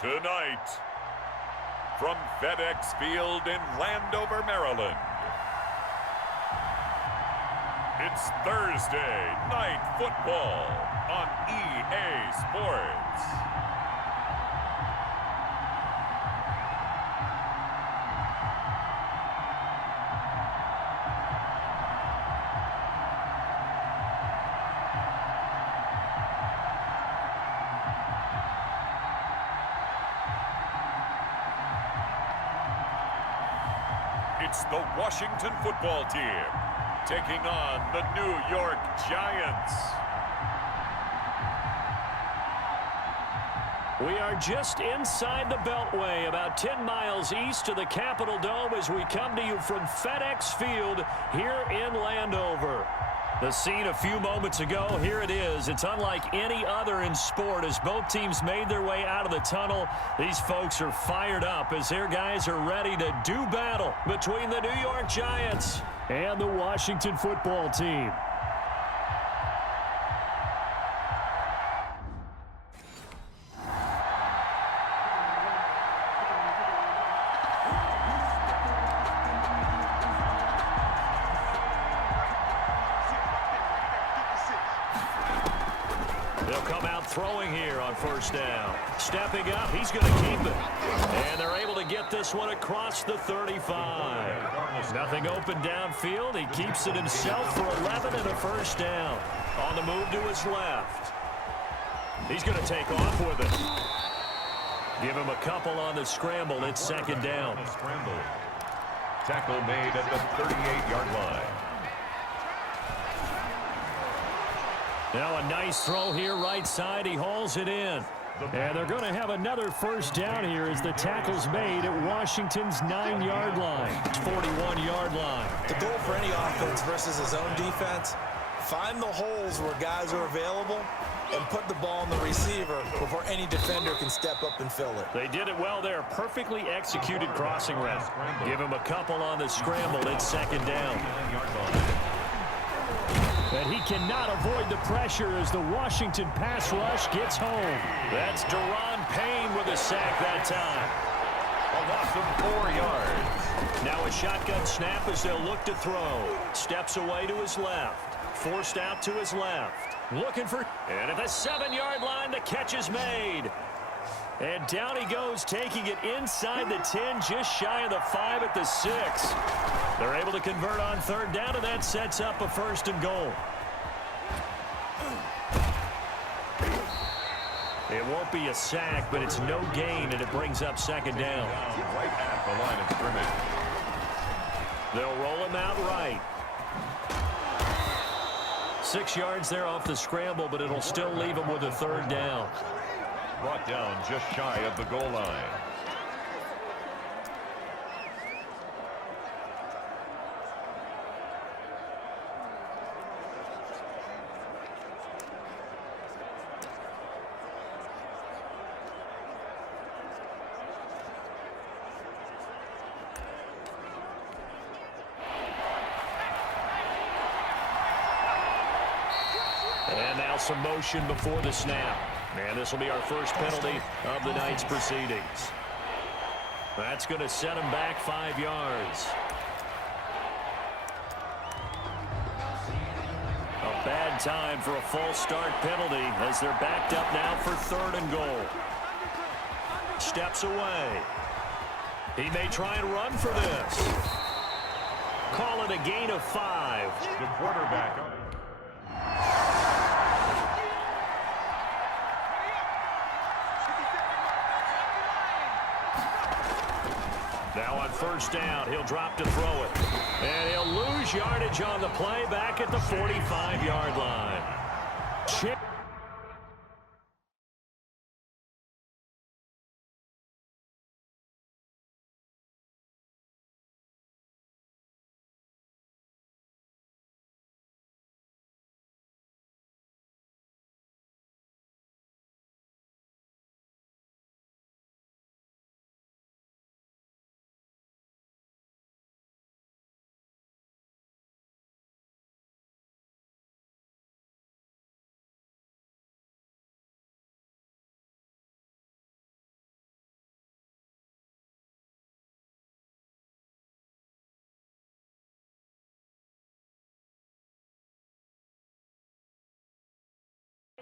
Tonight, from FedEx Field in Landover, Maryland, it's Thursday Night Football on EA Sports. It's the Washington football team taking on the New York Giants. We are just inside the Beltway, about 10 miles east of the Capitol Dome as we come to you from FedEx Field here in Landover. The scene a few moments ago, here it is. It's unlike any other in sport as both teams made their way out of the tunnel. These folks are fired up as their guys are ready to do battle between the New York Giants and the Washington football team. They'll come out throwing here on first down. Stepping up, he's going to keep it. And they're able to get this one across the 35. Nothing open downfield. He keeps it himself for 11 and a first down. On the move to his left. He's going to take off with it. Give him a couple on the scramble. It's second down. Tackle made at the 38-yard line. Now a nice throw here right side. He hauls it in. And they're going to have another first down here as the tackle's made at Washington's 9-yard line. It's 41-yard line. The goal for any offense versus his own defense, find the holes where guys are available and put the ball in the receiver before any defender can step up and fill it. They did it well there. Perfectly executed crossing route. Give him a couple on the scramble. It's second down. And he cannot avoid the pressure as the Washington pass rush gets home. That's Deron Payne with a sack that time. A loss of 4 yards. Now a shotgun snap as they'll look to throw. Steps away to his left. Forced out to his left. Looking for... And at the 7-yard line, the catch is made. And down he goes, taking it inside the 10, just shy of the 5 at the 6. They're able to convert on third down, and that sets up a first and goal. It won't be a sack, but it's no gain, and it brings up second down. Right at the line of scrimmage. They'll roll him out right. 6 yards there off the scramble, but it'll still leave him with a third down. Brought down just shy of the goal line. And now some motion before the snap. And this will be our first penalty of the night's proceedings. That's going to set him back 5 yards. A bad time for a false start penalty as they're backed up now for third and goal. Steps away. He may try and run for this. Call it a gain of 5. The quarterback. Now on first down, he'll drop to throw it. And he'll lose yardage on the play back at the 45-yard line.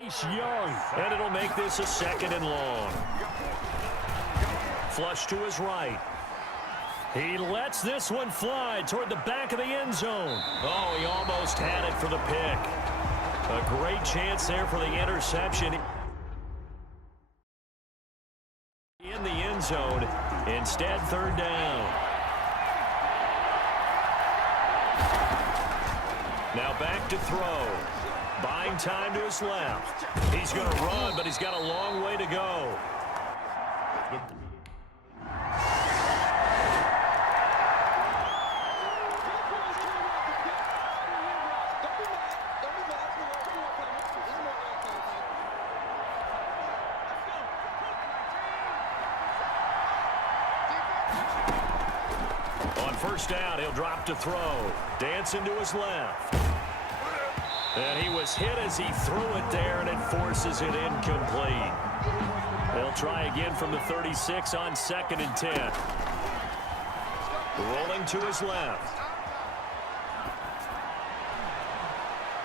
He's young, and it'll make this a 2nd and long. Flush to his right. He lets this one fly toward the back of the end zone. Oh, he almost had it for the pick. A great chance there for the interception. In the end zone, instead 3rd down. Now back to throw. Buying time to his left. He's going to run, but he's got a long way to go. On 1st down, he'll drop to throw. Dancing to his left. And he was hit as he threw it there, and it forces it incomplete. They'll try again from the 36 on 2nd and 10. Rolling to his left.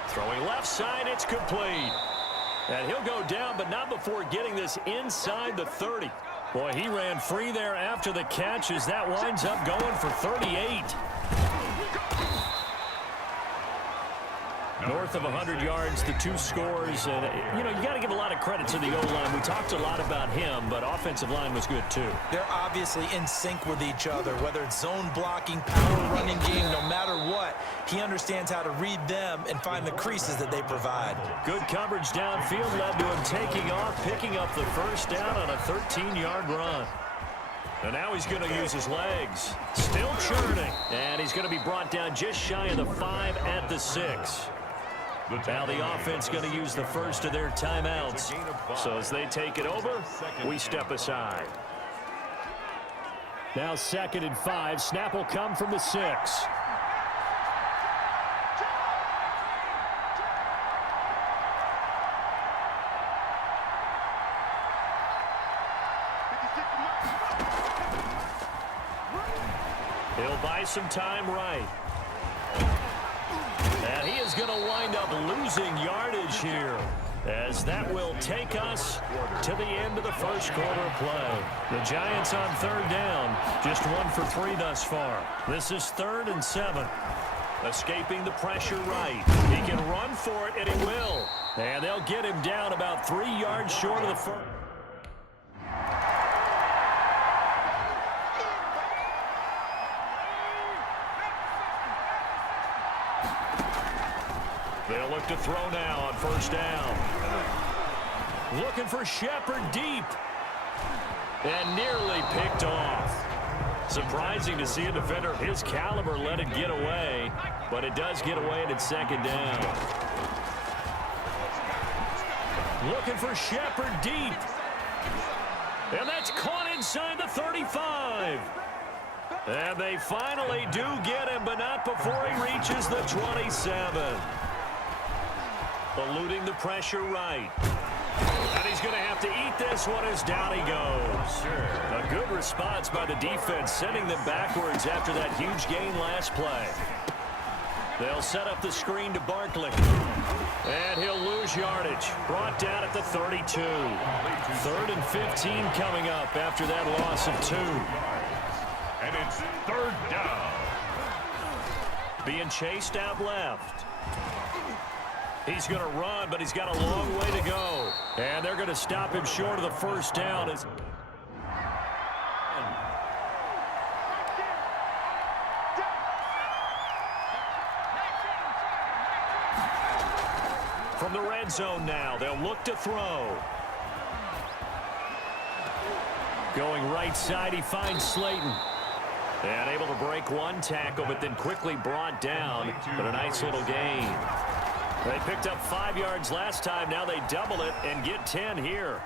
Throwing left side, it's complete. And he'll go down, but not before getting this inside the 30. Boy, he ran free there after the catch as that winds up going for 38. North of 100 yards, the 2 scores. And, you know, you got to give a lot of credit to the O-line. We talked a lot about him, but offensive line was good, too. They're obviously in sync with each other, whether it's zone blocking, power running game, no matter what. He understands how to read them and find the creases that they provide. Good coverage downfield led to him taking off, picking up the 1st down on a 13-yard run. And now he's going to use his legs. Still churning. And he's going to be brought down just shy of the 5 at the 6. Now the offense going to use the first of their timeouts. So as they take it over, we step aside. Now 2nd and 5. Snap will come from the 6. He'll buy some time right. And he is going to wind up losing yardage here, as that will take us to the end of the 1st quarter of play. The Giants on 3rd down, just 1 for 3 thus far. This is 3rd and 7. Escaping the pressure right. He can run for it, and he will. And they'll get him down about 3 yards short of the first. They'll look to throw now on 1st down. Looking for Shepard deep. And nearly picked off. Surprising to see a defender of his caliber let it get away, but it does get away and it's 2nd down. Looking for Shepard deep. And that's caught inside the 35. And they finally do get him, but not before he reaches the 27. Eluding the pressure right. And he's going to have to eat this one as down he goes. A good response by the defense, sending them backwards after that huge gain last play. They'll set up the screen to Barkley. And he'll lose yardage. Brought down at the 32. 3rd and 15 coming up after that loss of 2. And it's 3rd down. Being chased out left. He's going to run, but he's got a long way to go. And they're going to stop him short of the 1st down. From the red zone now, they'll look to throw. Going right side, he finds Slayton. And able to break one tackle, but then quickly brought down. But a nice little gain. They picked up 5 yards last time. Now they double it and get 10 here.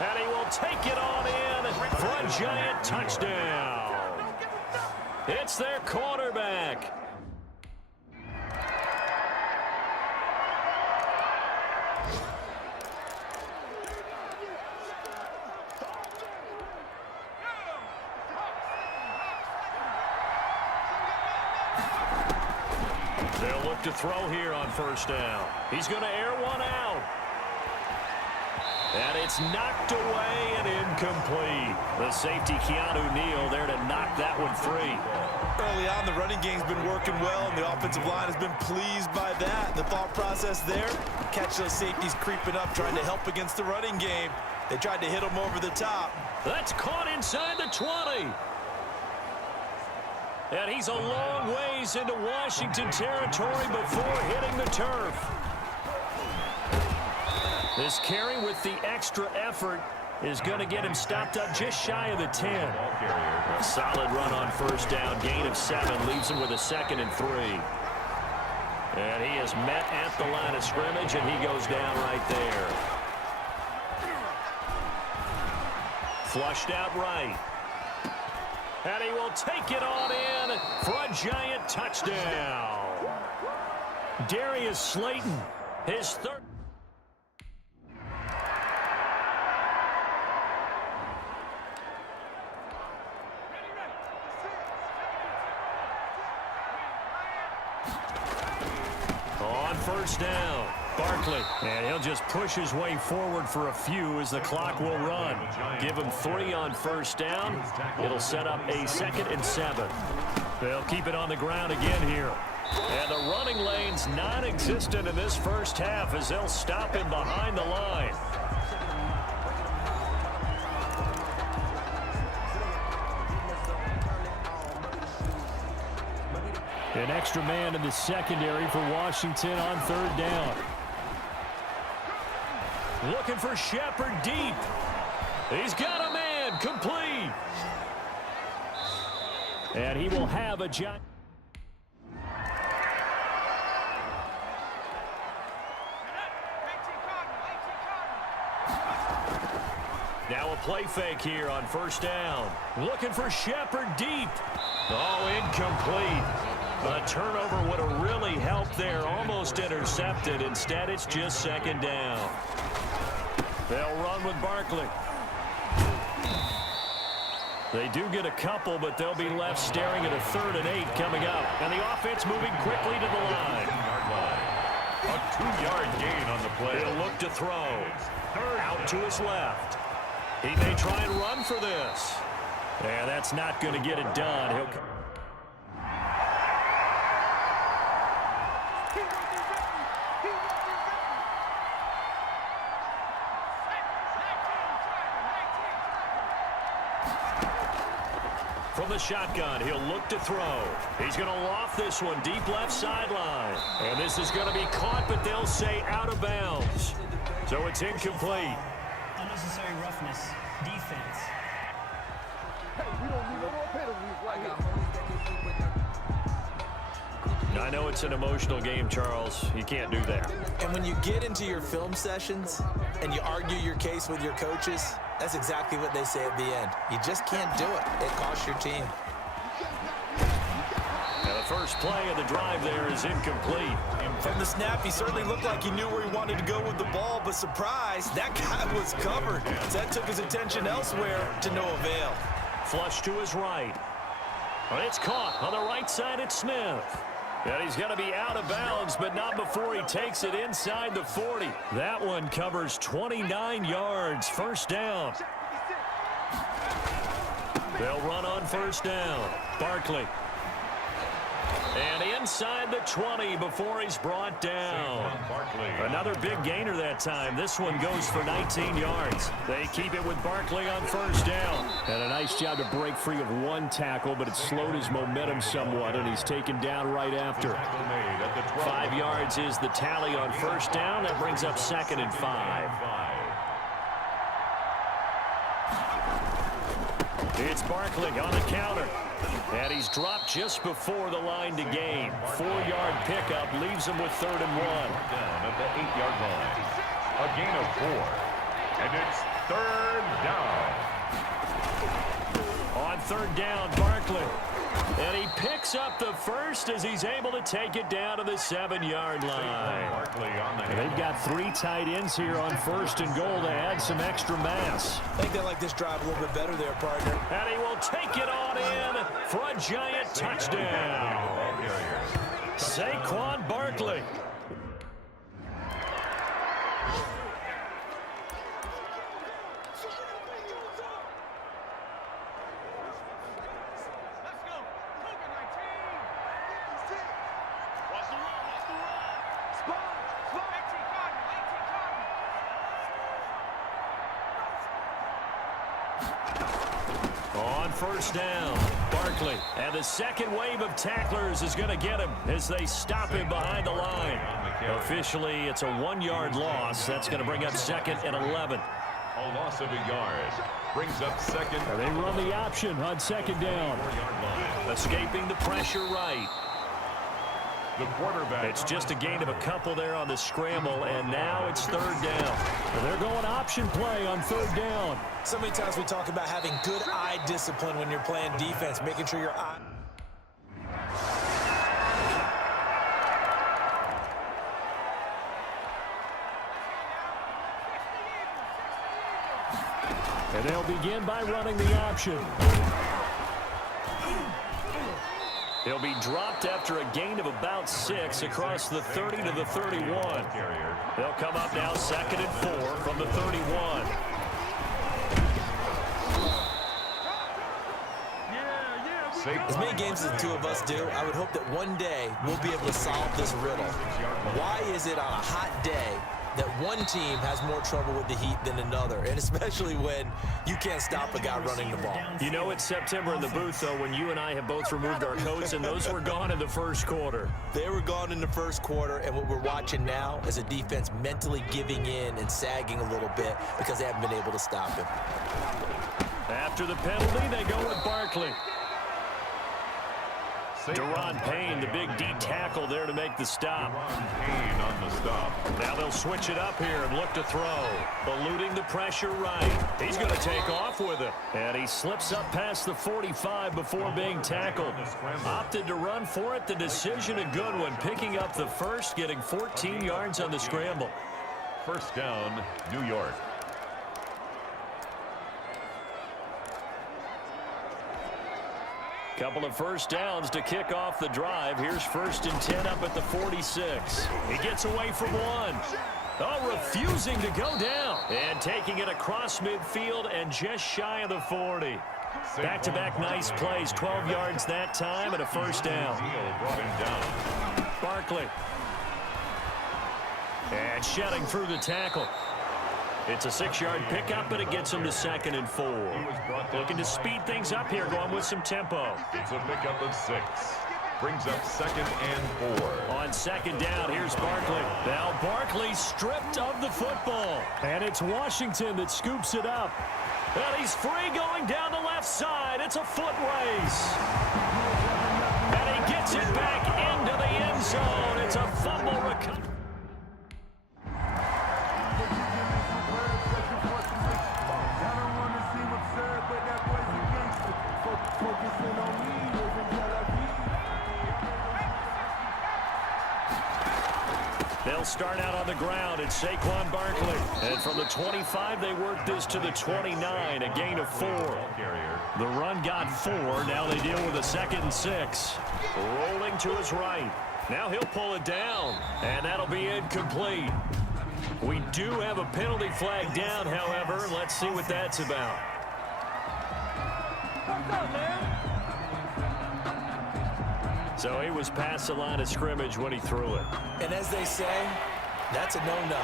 And he will take it on in for a Giant touchdown. It's their quarterback. They'll look to throw here on first down. He's going to air one out. And it's knocked away and incomplete. The safety, Keanu Neal, there to knock that one free. Early on, the running game's been working well, and the offensive line has been pleased by that. The thought process there, catch those safeties creeping up, trying to help against the running game. They tried to hit them over the top. That's caught inside the 20. And he's a long ways into Washington territory before hitting the turf. This carry with the extra effort is going to get him stopped up just shy of the 10. A solid run on first down. Gain of 7 leaves him with a 2nd and 3. And he is met at the line of scrimmage, and he goes down right there. Flushed out right. And he will take it on in for a giant touchdown. Darius Slayton, his third. On first down, Barkley, and he'll just push his way forward for a few as the clock will run. Give him 3 on first down. It'll set up a 2nd and 7. They'll keep it on the ground again here. And the running lane's non-existent in this first half as they'll stop him behind the line. An extra man in the secondary for Washington on third down. Looking for Shepard deep. He's got a man, complete. And he will have a giant. Now a play fake here on first down. Looking for Shepard deep. Oh, incomplete. A turnover would have really helped there. Almost intercepted. Instead, it's just 2nd down. They'll run with Barkley. They do get a couple, but they'll be left staring at a 3rd and 8 coming up. And the offense moving quickly to the line. A 2-yard gain on the play. He'll look to throw. Out to his left. He may try and run for this. Yeah, that's not going to get it done. He'll. From the shotgun, he'll look to throw. He's going to loft this one deep left sideline. And this is going to be caught, but they'll say out of bounds. So it's incomplete. Unnecessary roughness. Defense. I know it's an emotional game, Charles. You can't do that. And when you get into your film sessions and you argue your case with your coaches, that's exactly what they say at the end. You just can't do it. It costs your team. Now the first play of the drive there is incomplete. From the snap, he certainly looked like he knew where he wanted to go with the ball, but surprise, that guy was covered. So that took his attention elsewhere to no avail. Flush to his right. But it's caught on the right side at Smith. And he's going to be out of bounds, but not before he takes it inside the 40. That one covers 29 yards. First down. They'll run on first down. Barkley. And inside the 20 before he's brought down. Another big gainer that time. This one goes for 19 yards. They keep it with Barkley on first down. And a nice job to break free of one tackle, but it slowed his momentum somewhat, and he's taken down right after. 5 yards is the tally on first down. That brings up 2nd and 5. It's Barkley on the counter. And he's dropped just before the line to gain. 4-yard pickup leaves him with 3rd and 1. Down at the 8-yard line. A gain of 4. And it's 3rd down. On 3rd down, Barkley. And he picks up the first as he's able to take it down to the 7-yard line. And they've got 3 tight ends here on 1st and goal to add some extra mass. I think they like this drive a little bit better there, partner. And he will take it on in for a giant touchdown. Saquon Barkley. On first down, Barkley. And the second wave of tacklers is going to get him as they stop him behind the line. Officially, it's a 1-yard loss. That's going to bring up 2nd and 11. A loss of a yard brings up 2nd. They run the option on 2nd down. Escaping the pressure right. The quarterback. It's just a gain of a couple there on the scramble, and now it's 3rd down. They're going option play on 3rd down. So many times we talk about having good eye discipline when you're playing defense, making sure your eye... And they'll begin by running the option. He'll be dropped after a gain of about 6 across the 30 to the 31. They'll come up now 2nd and 4 from the 31. As many games as the two of us do, I would hope that one day we'll be able to solve this riddle. Why is it on a hot day that one team has more trouble with the heat than another, and especially when you can't stop a guy running the ball? You know it's September in the booth, though, when you and I have both removed our coats, and those were gone in the first quarter. They were gone in the first quarter, and what we're watching now is a defense mentally giving in and sagging a little bit because they haven't been able to stop him. After the penalty, they go with Barkley. Deron Payne, the big D tackle there to make the stop. Payne on the stop. Now they'll switch it up here and look to throw. Eluding the pressure right. He's going to take off with it. And he slips up past the 45 before being tackled. Opted to run for it. The decision a good one. Picking up the first, getting 14 yards on the scramble. 1st down, New York. Couple of first downs to kick off the drive. Here's 1st and 10 up at the 46. He gets away from one. Oh, refusing to go down. And taking it across midfield and just shy of the 40. Back-to-back nice plays. 12 yards that time and a 1st down. Brought him down. Barkley. And shedding through the tackle. It's a 6-yard pickup, but it gets him to 2nd and 4. Looking to speed things up here, going with some tempo. It's a pickup of 6. Brings up 2nd and 4. On 2nd down, here's Barkley. Now Barkley stripped of the football. And it's Washington that scoops it up. And he's free going down the left side. It's a foot race. And he gets it back into the end zone. It's a fumble recovery. They'll start out on the ground. It's Saquon Barkley. And from the 25, they work this to the 29, a gain of 4. The run got 4. Now they deal with a 2nd and 6. Rolling to his right. Now he'll pull it down, and that'll be incomplete. We do have a penalty flag down, however. Let's see what that's about. So he was past the line of scrimmage when he threw it. And as they say, that's a no-no.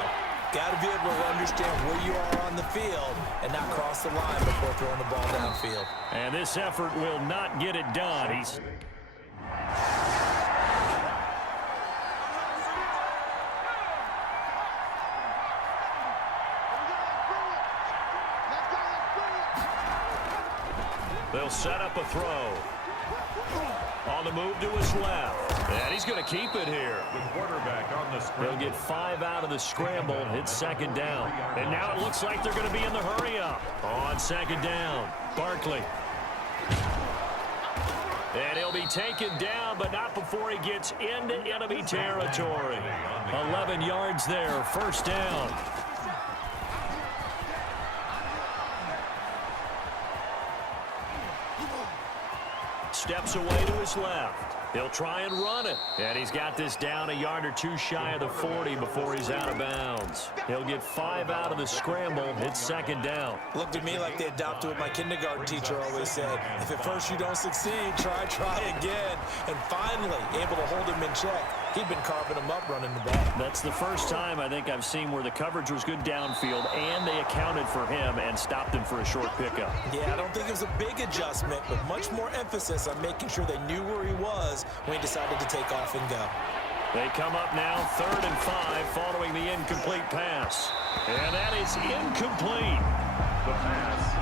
Got to be able to understand where you are on the field and not cross the line before throwing the ball downfield. And this effort will not get it done. He's... They'll set up a throw. On the move to his left. And he's going to keep it here. The quarterback on the scramble. They'll get 5 out of the scramble. It's 2nd down. And now it looks like they're going to be in the hurry-up. On 2nd down, Barkley. And he'll be taken down, but not before he gets into enemy territory. 11 yards there, 1st down. steps away to his left. He'll try and run it. And he's got this down a yard or two shy of the 40 before he's out of bounds. He'll get 5 out of the scramble. It's second down. Looked to me like they adopted what my kindergarten teacher always said. If at first you don't succeed, try again. And finally, able to hold him in check. He'd been carving him up running the ball. That's the first time I think I've seen where the coverage was good downfield and they accounted for him and stopped him for a short pickup. Yeah, I don't think it was a big adjustment, but much more emphasis on making sure they knew where he was when he decided to take off and go. They come up now 3rd and 5 following the incomplete pass. And that is incomplete. The pass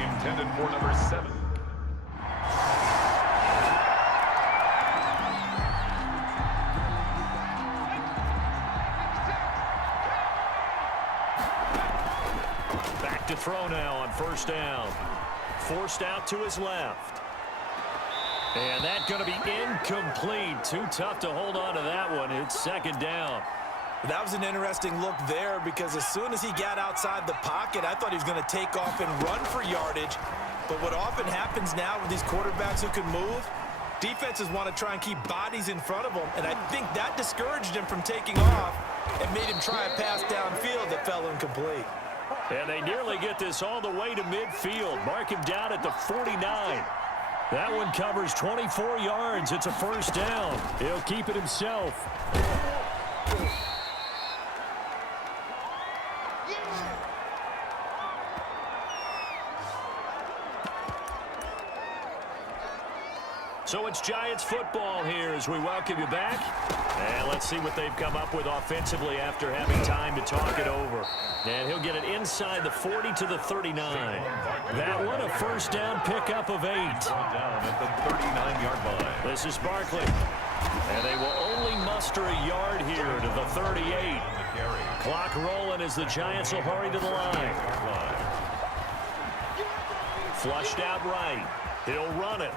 intended for number 7. Back to throw now on 1st down. Forced out to his left. And that's going to be incomplete. Too tough to hold on to that one. It's 2nd down. That was an interesting look there because as soon as he got outside the pocket, I thought he was going to take off and run for yardage. But what often happens now with these quarterbacks who can move, defenses want to try and keep bodies in front of them, and I think that discouraged him from taking off and made him try a pass downfield that fell incomplete. And they nearly get this all the way to midfield. Mark him down at the 49. That one covers 24 yards. It's a 1st down. He'll keep it himself. So it's Giants football here as we welcome you back. And let's see what they've come up with offensively after having time to talk it over. And he'll get it inside the 40 to the 39. That one a 1st down pickup of 8. Down at the 39-yard line. This is Barkley. And they will only muster a yard here to the 38. Clock rolling as the Giants will hurry to the line. Flushed out right. He'll run it.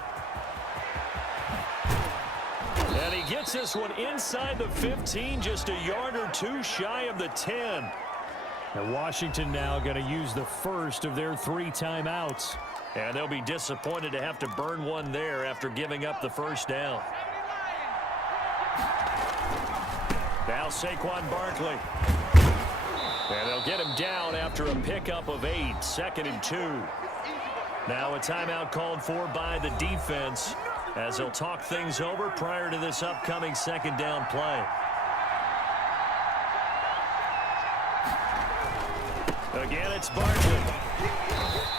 And he gets this one inside the 15, just a yard or two shy of the 10. And Washington now going to use the first of their 3 timeouts. And they'll be disappointed to have to burn one there after giving up the 1st down. Now Saquon Barkley. And they'll get him down after a pickup of 8, 2nd and 2. Now a timeout called for by the defense as they'll talk things over prior to this upcoming 2nd down play. Again, it's Barkley.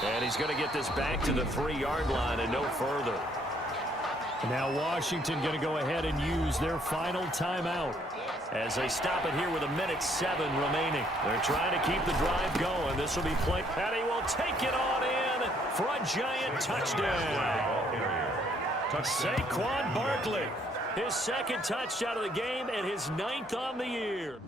And he's going to get this back to the 3-yard line and no further. Now Washington going to go ahead and use their final timeout as they stop it here with 1:07 remaining. They're trying to keep the drive going. This will be played. And he will take it on in for a Giant touchdown. Saquon Barkley, his 2nd touchdown of the game and his 9th on the year.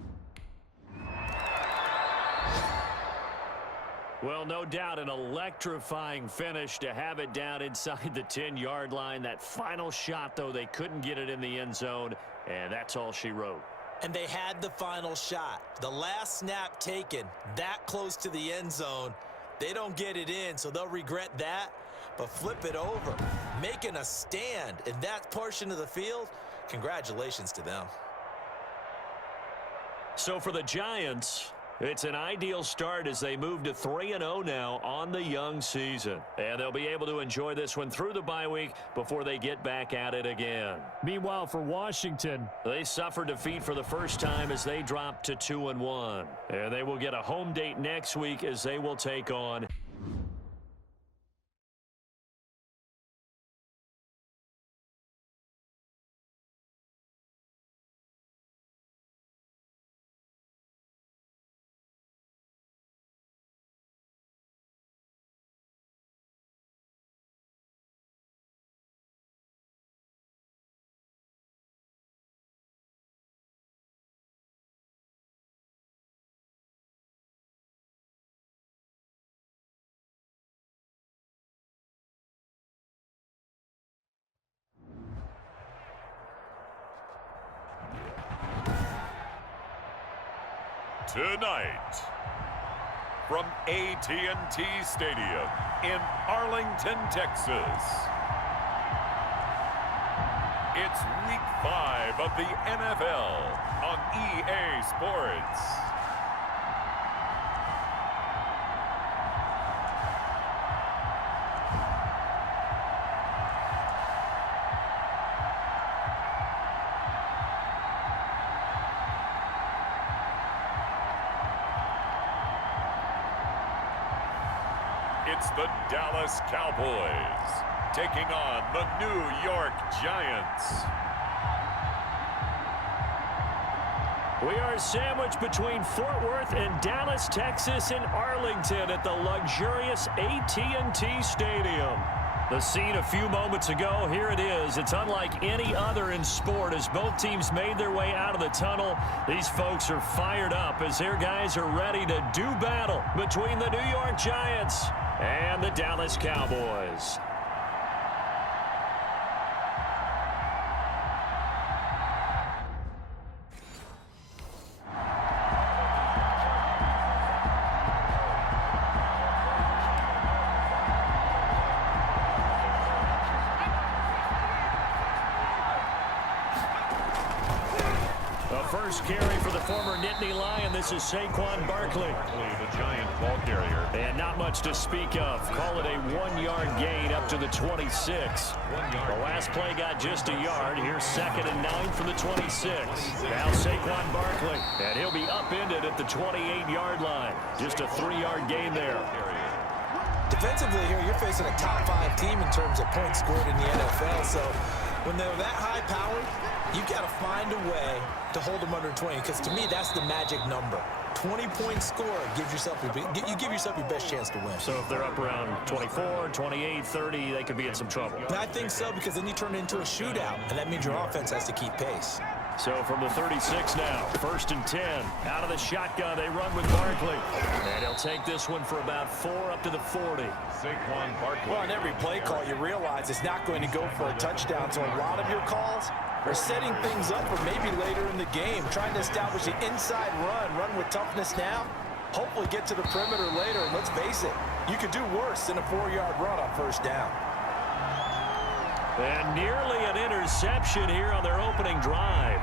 Well, no doubt an electrifying finish to have it down inside the 10-yard line. That final shot, though, they couldn't get it in the end zone, and that's all she wrote. And they had the final shot. The last snap taken that close to the end zone. They don't get it in, so they'll regret that. But flip it over, making a stand in that portion of the field, congratulations to them. So for the Giants, it's an ideal start as they move to 3-0 now on the young season. And they'll be able to enjoy this one through the bye week before they get back at it again. Meanwhile, for Washington, they suffered defeat for the first time as they dropped to 2-1. And they will get a home date next week as they will take on Tonight, from AT&T Stadium in Arlington, Texas, It's Week 5 of the NFL on EA Sports. It's the Dallas Cowboys taking on the New York Giants. We are sandwiched between Fort Worth and Dallas, Texas, and Arlington at the luxurious AT&T Stadium. The scene a few moments ago, here it is. It's unlike any other in sport as both teams made their way out of the tunnel. These folks are fired up as their guys are ready to do battle between the New York Giants and the Dallas Cowboys. First carry for the former Nittany Lion. This is Saquon Barkley. The Giant ball carrier. And not much to speak of. Call it a 1-yard gain up to the 26. The last play got just a yard. Here's 2nd and 9 from the 26. Now Saquon Barkley. And he'll be upended at the 28-yard line. Just a 3-yard gain there. Defensively here, you're facing a top 5 team in terms of points scored in the NFL. So when they're that high powered, you got to find a way to hold them under 20, because to me that's the magic number. 20-point score gives yourself you give yourself your best chance to win. So if they're up around 24, 28, 30, they could be in some trouble. I think so, because then you turn it into a shootout, and that means your offense has to keep pace. So from the 36 now, 1st and 10. Out of the shotgun, they run with Barkley. And he'll take this one for about 4 up to the 40. Saquon Barkley. Well, on every play call, you realize it's not going to go for a touchdown. So a lot of your calls are setting things up for maybe later in the game, trying to establish an inside run with toughness now, hopefully get to the perimeter later. And let's face it, you could do worse than a 4-yard run on 1st down. And nearly an interception here on their opening drive.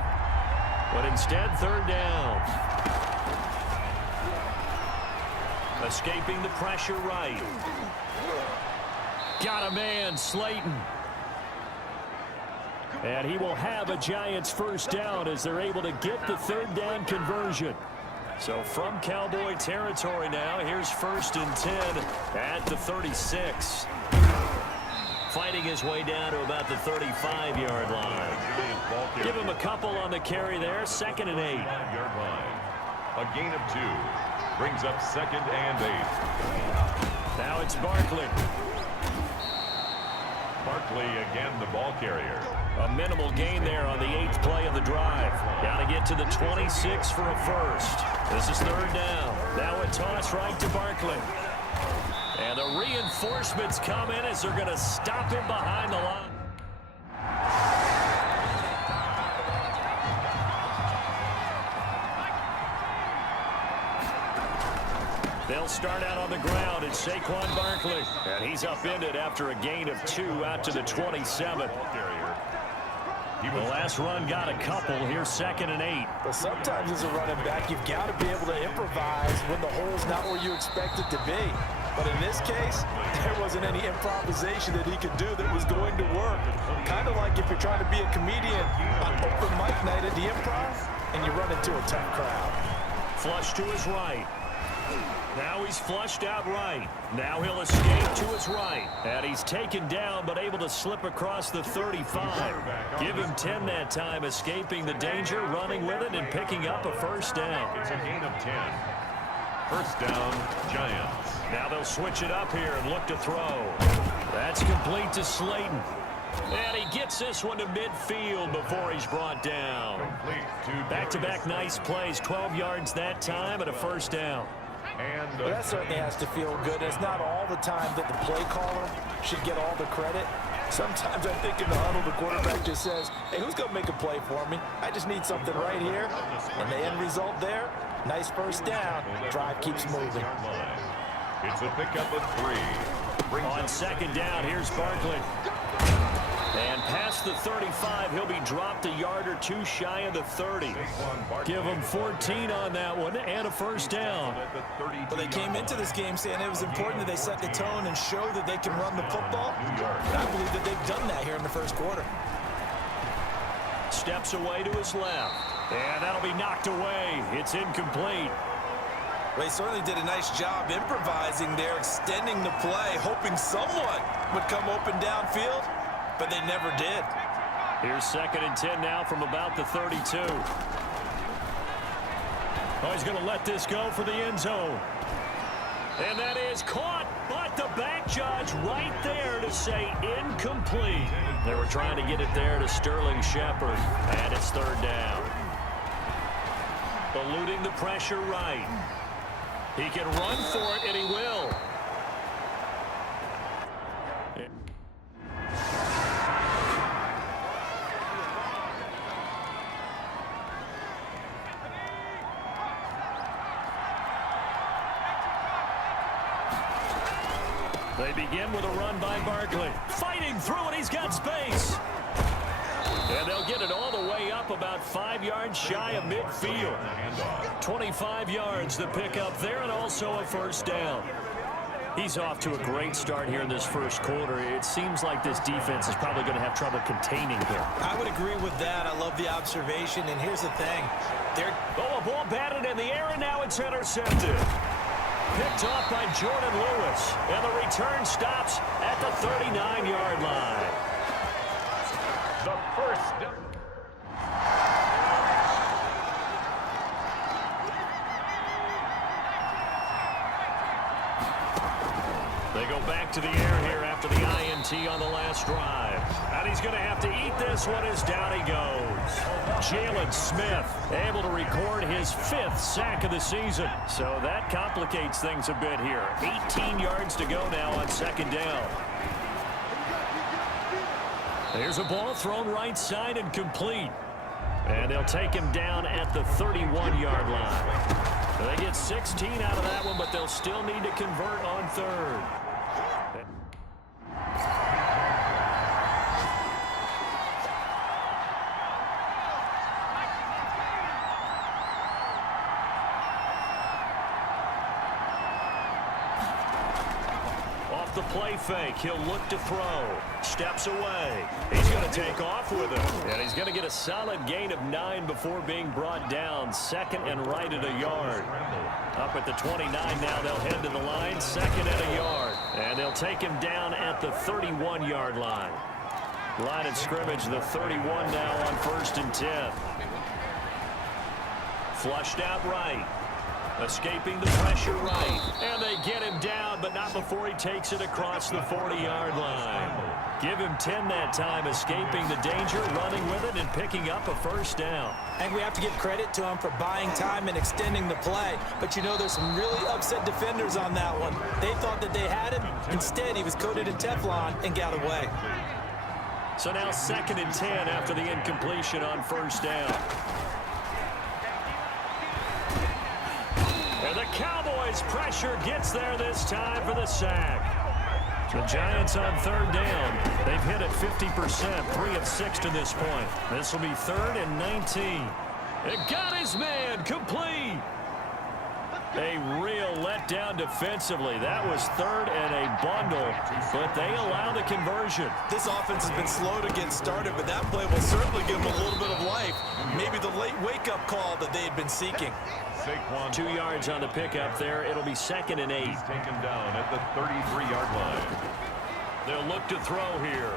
But instead, 3rd down. Escaping the pressure right. Got a man, Slayton. And he will have a Giants 1st down as they're able to get the 3rd down conversion. So from Cowboy territory now, here's 1st and 10 at the 36. Fighting his way down to about the 35-yard line. Give him a couple on the carry there. 2nd and 8. 5-yard line. A gain of 2. Brings up 2nd and 8. Now it's Barkley. Barkley again the ball carrier. A minimal gain there on the 8th play of the drive. Got to get to the 26 for a 1st. This is 3rd down. Now a toss right to Barkley. And the reinforcements come in as they're going to stop him behind the line. They'll start out on the ground. It's Saquon Barkley. And he's upended after a gain of 2 out to the 27. The last run got a couple. Here's 2nd and 8. But sometimes as a running back, you've got to be able to improvise when the hole's not where you expect it to be. But in this case, there wasn't any improvisation that he could do that was going to work. Kind of like if you're trying to be a comedian on open mic night at the Improv and you run into a tough crowd. Flush to his right. Now he's flushed out right. Now he'll escape to his right. And he's taken down but able to slip across the 35. Give him 10 that time, escaping the danger, running with it, and picking up a 1st down. It's a gain of 10. 1st down, Giants. Now they'll switch it up here and look to throw. That's complete to Slayton. And he gets this one to midfield before he's brought down. Back-to-back nice plays, 12 yards that time and a 1st down. Well, that certainly has to feel good. It's not all the time that the play caller should get all the credit. Sometimes I think in the huddle, the quarterback just says, hey, who's going to make a play for me? I just need something right here. And the end result there, nice 1st down. Drive keeps moving. It's a pickup of 3. On 2nd down, here's Barkley. And past the 35, he'll be dropped a yard or two shy of the 30. Give him 14 on that one and a first down. Well, they came into this game saying it was important that they set the tone and show that they can run the football. And I believe that they've done that here in the first quarter. Steps away to his left. And that'll be knocked away. It's incomplete. Well, he certainly did a nice job improvising there, extending the play, hoping someone would come open downfield, but they never did. Here's 2nd and 10 now from about the 32. Oh, he's going to let this go for the end zone. And that is caught, but the back judge right there to say incomplete. They were trying to get it there to Sterling Shepard, and it's 3rd down. Eluding the pressure right. He can run for it, and he will. They begin with a run by Barkley. Fighting through it, he's got space. And they'll get it all the way up about 5 yards shy of midfield. 25 yards the pickup there, and also a first down. He's off to a great start here in this first quarter. It seems like this defense is probably going to have trouble containing him. I would agree with that. I love the observation, and here's the thing. A ball batted in the air, and now it's intercepted. Picked off by Jordan Lewis, and the return stops at the 39-yard line. The first down. They go back to the air here after the INT on the last drive. And he's going to have to eat this one as down he goes. Jalen Smith able to record his 5th sack of the season. So that complicates things a bit here. 18 yards to go now on 2nd down. There's a ball thrown right side and complete. And they'll take him down at the 31-yard line. They get 16 out of that one, but they'll still need to convert on 3rd. The play fake. He'll look to throw. Steps away. He's going to take off with it. And he's going to get a solid gain of 9 before being brought down. 2nd and right at a yard. Up at the 29 now. They'll head to the line. 2nd and a yard. And they'll take him down at the 31-yard line. Line of scrimmage, the 31 now on 1st and 10. Flushed out right. Escaping the pressure right. And they get him down, but not before he takes it across the 40-yard line. Give him 10 that time, escaping the danger, running with it, and picking up a first down. I think we have to give credit to him for buying time and extending the play. But you know, there's some really upset defenders on that one. They thought that they had him. Instead, he was coated in Teflon and got away. So now 2nd and 10 after the incompletion on 1st down. And the Cowboys' pressure gets there this time for the sack. The Giants on 3rd down. They've hit it 50%, 3 of 6 to this point. This will be 3rd and 19. It got his man complete. A real letdown defensively. That was 3rd and a bundle, but they allow the conversion. This offense has been slow to get started, but that play will certainly give them a little bit of life. Maybe the late wake-up call that they had been seeking. 2 yards on the pickup there. It'll be 2nd and 8. He's taken down at the 33-yard line. They'll look to throw here.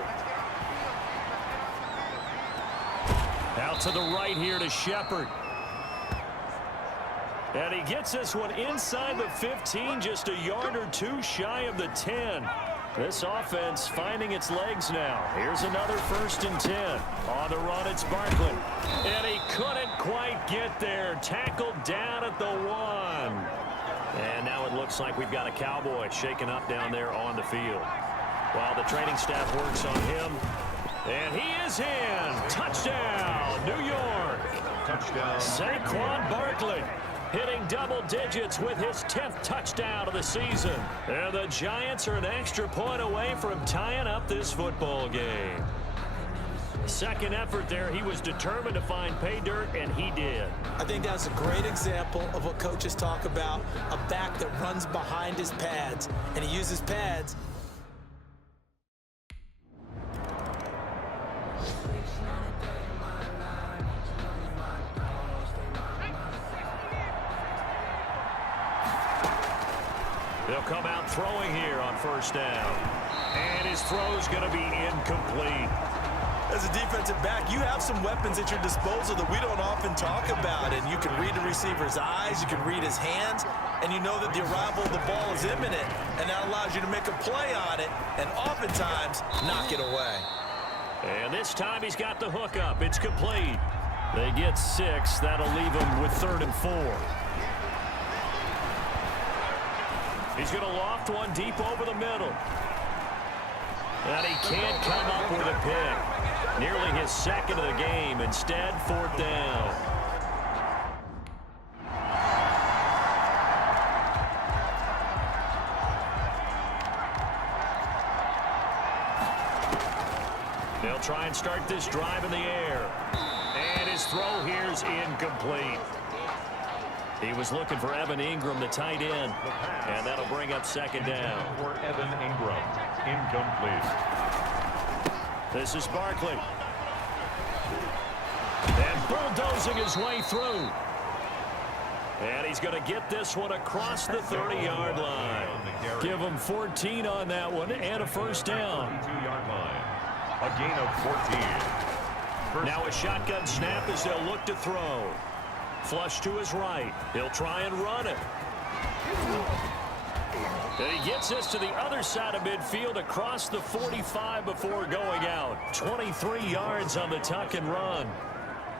Out to the right here to Shepard. And he gets this one inside the 15, just a yard or 2 shy of the 10. This offense finding its legs now. Here's another 1st and 10. On the run, it's Barkley. And he couldn't quite get there. Tackled down at the 1. And now it looks like we've got a Cowboy shaken up down there on the field. While the training staff works on him. And he is in. Touchdown, New York. Touchdown. Saquon Barkley hitting double digits with his 10th touchdown of the season. And the Giants are an extra point away from tying up this football game. Second effort there, he was determined to find pay dirt, and he did. I think that's a great example of what coaches talk about, a back that runs behind his pads, and he uses pads. They'll come out throwing here on first down. And his throw's going to be incomplete. As a defensive back, you have some weapons at your disposal that we don't often talk about. And you can read the receiver's eyes, you can read his hands, and you know that the arrival of the ball is imminent. And that allows you to make a play on it and oftentimes knock it away. And this time he's got the hook up. It's complete. They get 6. That'll leave them with 3rd and 4. He's going to loft one deep over the middle. And he can't come up with a pick. Nearly his second of the game. Instead, 4th down. They'll try and start this drive in the air. And his throw here's incomplete. He was looking for Evan Ingram, the tight end, and that'll bring up 2nd down. For Evan Ingram, incomplete. This is Barkley. And bulldozing his way through. And he's going to get this one across the 30-yard line. Give him 14 on that one and a 1st down. 22-yard line. A gain of 14. Now a shotgun snap as they'll look to throw. Flush to his right. He'll try and run it. And he gets this to the other side of midfield across the 45 before going out. 23 yards on the tuck and run.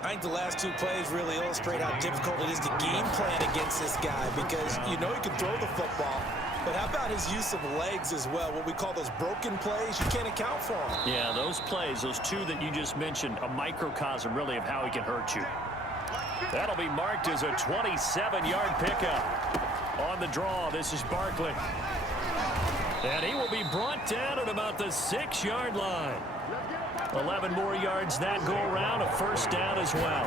I think the last 2 plays really illustrate how difficult it is to game plan against this guy because you know he can throw the football. But how about his use of legs as well? What we call those broken plays, you can't account for them. Yeah, those plays, those 2 that you just mentioned, a microcosm really of how he can hurt you. That'll be marked as a 27-yard pickup. On the draw, this is Barkley. And he will be brought down at about the 6-yard line. 11 more yards that go around, a 1st down as well.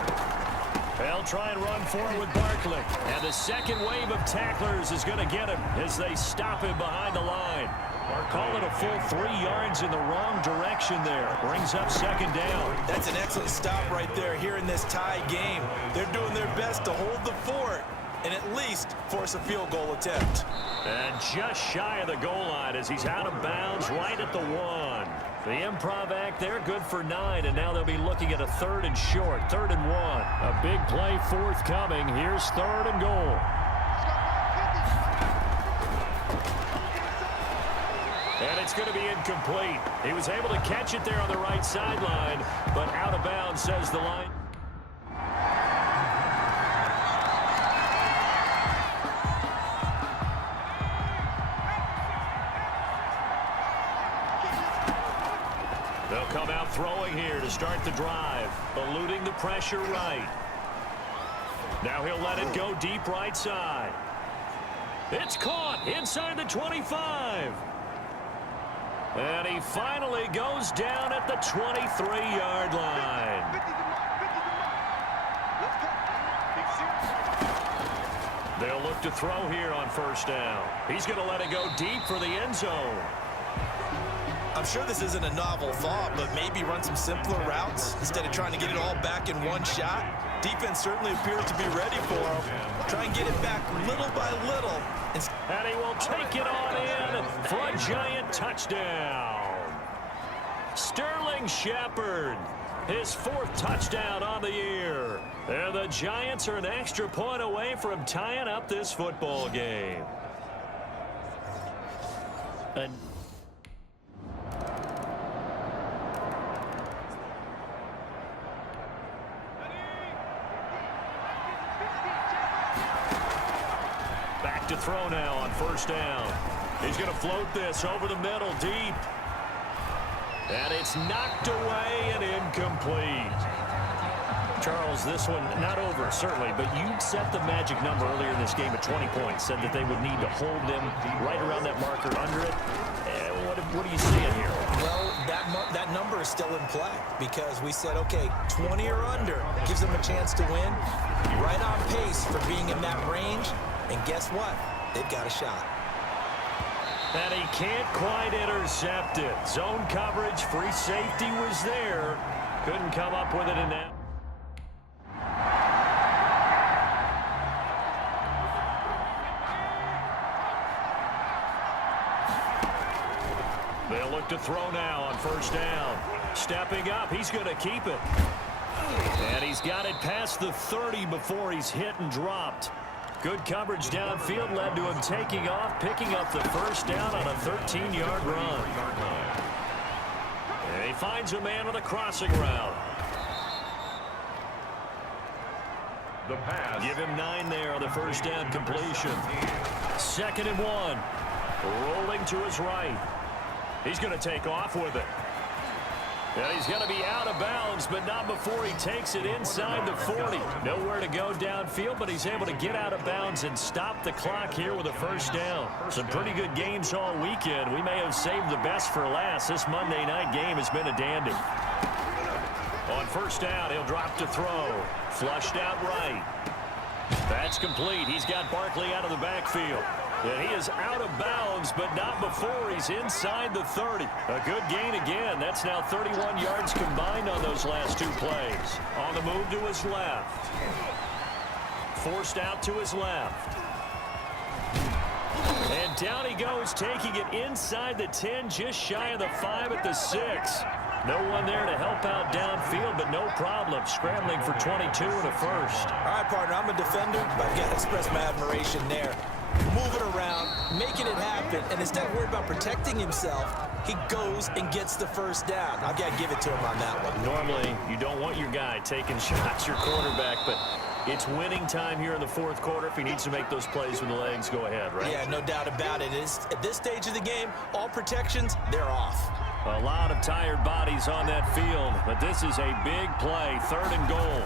They'll try and run forward with Barkley. And the second wave of tacklers is going to get him as they stop him behind the line. Call it a full 3 yards in the wrong direction there. Brings up 2nd down. That's an excellent stop right there here in this tie game. They're doing their best to hold the fort and at least force a field goal attempt. And just shy of the goal line as he's out of bounds right at the 1. The improv act there, good for 9, and now they'll be looking at a 3rd and short, 3rd and 1. A big play forthcoming. Here's 3rd and goal. And it's going to be incomplete. He was able to catch it there on the right sideline, but out of bounds, says the line. They'll come out throwing here to start the drive, eluding the pressure right. Now he'll let it go deep right side. It's caught inside the 25. And he finally goes down at the 23-yard line. They'll look to throw here on 1st down. He's going to let it go deep for the end zone. I'm sure this isn't a novel thought, but maybe run some simpler routes instead of trying to get it all back in one shot. Defense certainly appears to be ready for him. Try and get it back little by little. And he will take it on in for a giant touchdown. Sterling Shepard, his 4th touchdown on the year. And the Giants are an extra point away from tying up this football game. And back to throw now on 1st down. He's going to float this over the middle deep. And it's knocked away and incomplete. Charles, this one not over, certainly, but you set the magic number earlier in this game at 20 points, said that they would need to hold them right around that marker under it. What are you seeing here? Well, that that number is still in play because we said, okay, 20 or under gives them a chance to win. Right on pace for being in that range. And guess what? They've got a shot. And he can't quite intercept it. Zone coverage, free safety was there. Couldn't come up with it in that. They'll look to throw now on first down. Stepping up, he's going to keep it. And he's got it past the 30 before he's hit and dropped. Good coverage downfield led to him taking off, picking up the first down on a 13-yard run. And he finds a man on the crossing route. The pass. Give him 9 there on the first down completion. 2nd and 1. Rolling to his right. He's going to take off with it. And he's going to be out of bounds, but not before he takes it inside the 40. Nowhere to go downfield, but he's able to get out of bounds and stop the clock here with a first down. Some pretty good games all weekend. We may have saved the best for last. This Monday night game has been a dandy. On first down, he'll drop to throw. Flushed out right. That's complete. He's got Barkley out of the backfield. And he is out of bounds, but not before he's inside the 30. A good gain again. That's now 31 yards combined on those last 2 plays. On the move to his left. Forced out to his left. And down he goes, taking it inside the 10, just shy of the 5 at the 6. No one there to help out downfield, but no problem. Scrambling for 22 and a first. All right, partner, I'm a defender, but I've got to express my admiration there. Moving around, making it happen, and instead of worrying about protecting himself, he goes and gets the first down. I've got to give it to him on that one. Normally, you don't want your guy taking shots, your quarterback, but it's winning time here in the 4th quarter. If he needs to make those plays with the legs, go ahead, right? Yeah, no doubt about it. At this stage of the game, all protections, they're off. A lot of tired bodies on that field, but this is a big play, 3rd and goal.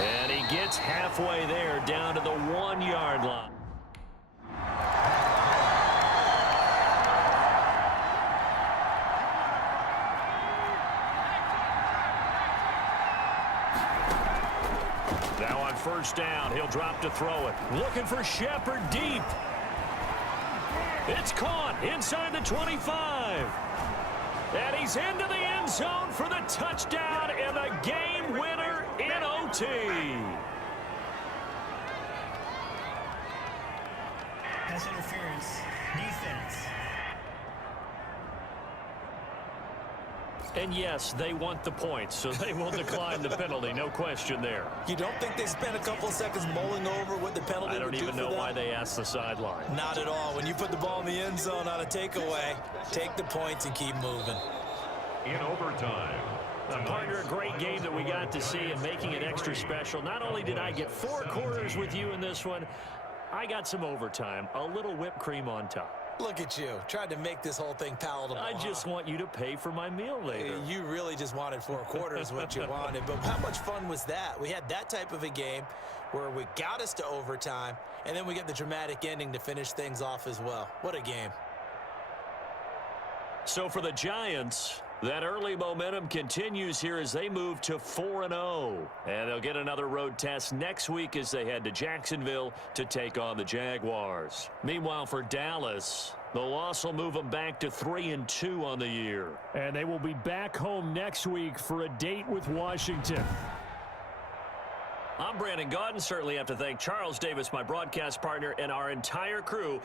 And he gets halfway there, down to the 1-yard line. Now on first down, he'll drop to throw it. Looking for Shepard deep. It's caught inside the 25. And he's into the end zone for the touchdown and the game winner in OT. Pass interference. Defense. And yes, they want the points, so they will decline the penalty. No question there. You don't think they spent a couple of seconds mulling over what the penalty would do for them? I don't even know why they asked the sideline. Not at all. When you put the ball in the end zone on a takeaway, take the points and keep moving. In overtime. Partner, a great game that we got to see and making it extra special. Not only did I get 4 quarters with you in this one, I got some overtime, a little whipped cream on top. Look at you, tried to make this whole thing palatable. I just want you to pay for my meal later. You really just wanted 4 quarters what you wanted, but how much fun was that? We had that type of a game where we got us to overtime, and then we get the dramatic ending to finish things off as well. What a game. So for the Giants, that early momentum continues here as they move to 4-0. And they'll get another road test next week as they head to Jacksonville to take on the Jaguars. Meanwhile, for Dallas, the loss will move them back to 3-2 on the year. And they will be back home next week for a date with Washington. I'm Brandon Gaudin. Certainly have to thank Charles Davis, my broadcast partner, and our entire crew.